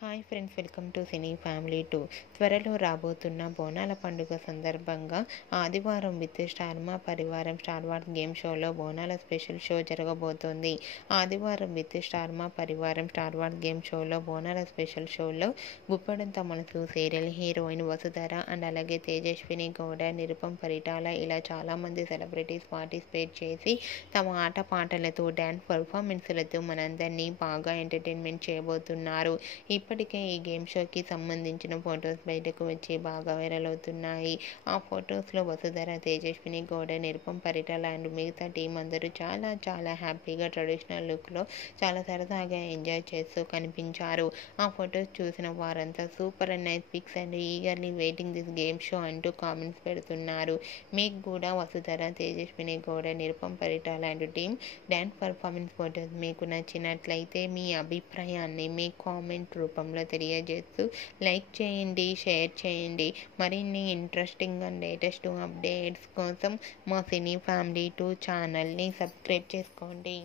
Hi friends, welcome to cine family 2. త్వరలో రాబోతున్న బోనాల పండుగ సందర్భంగా ఆదివారం విత్ స్టార్ మా పరివారం స్టార్ వార్స్ గేమ్ షోలో బోనాల స్పెషల్ షో జరగబోతోంది. ఆదివారం విత్ స్టార్ మా పరివారం స్టార్ వార్స్ గేమ్ షోలో బోనాల స్పెషల్ షోలో గుప్పడంత మనసు సీరియల్ హీరోయిన్ వసుధర అండ్ అలాగే తేజస్విని గౌడ, నిరుపం పరిటాల ఇలా చాలామంది సెలబ్రిటీస్ పార్టిసిపేట్ చేసి తమ ఆట పాటలతో డ్యాన్స్ పర్ఫార్మెన్స్లతో మనందరినీ బాగా ఎంటర్టైన్మెంట్ చేయబోతున్నారు. ఇప్పటికే ఈ గేమ్ షోకి సంబంధించిన ఫొటోస్ బయటకు వచ్చి బాగా వైరల్ అవుతున్నాయి. ఆ ఫొటోస్లో వసుధర, తేజస్విని గౌడ, నిరుపం పరిటాల అండ్ మిగతా టీం అందరూ చాలా హ్యాపీగా ట్రెడిషనల్ లుక్లో చాలా సరదాగా ఎంజాయ్ చేస్తూ కనిపించారు. ఆ ఫొటోస్ చూసిన వారంతా super and nice pics and eagerly waiting this game show అంటూ కామెంట్స్ పెడుతున్నారు. మీకు కూడా Vasudhara, Tejaswini Gowda, Nirupam Paritala and team dance performance photos మీకు నచ్చినట్లయితే మీ అభిప్రాయాన్ని మీ కామెంట్ రూపంలో తెలియజేస్తూ లైక్ చేయండి, షేర్ చేయండి. మరిన్ని ఇంట్రెస్టింగ్ అండ్ లేటెస్ట్ అప్డేట్స్ కోసం మా సినీ ఫ్యామిలీ 2 ఛానల్ని సబ్స్క్రైబ్ చేసుకోండి.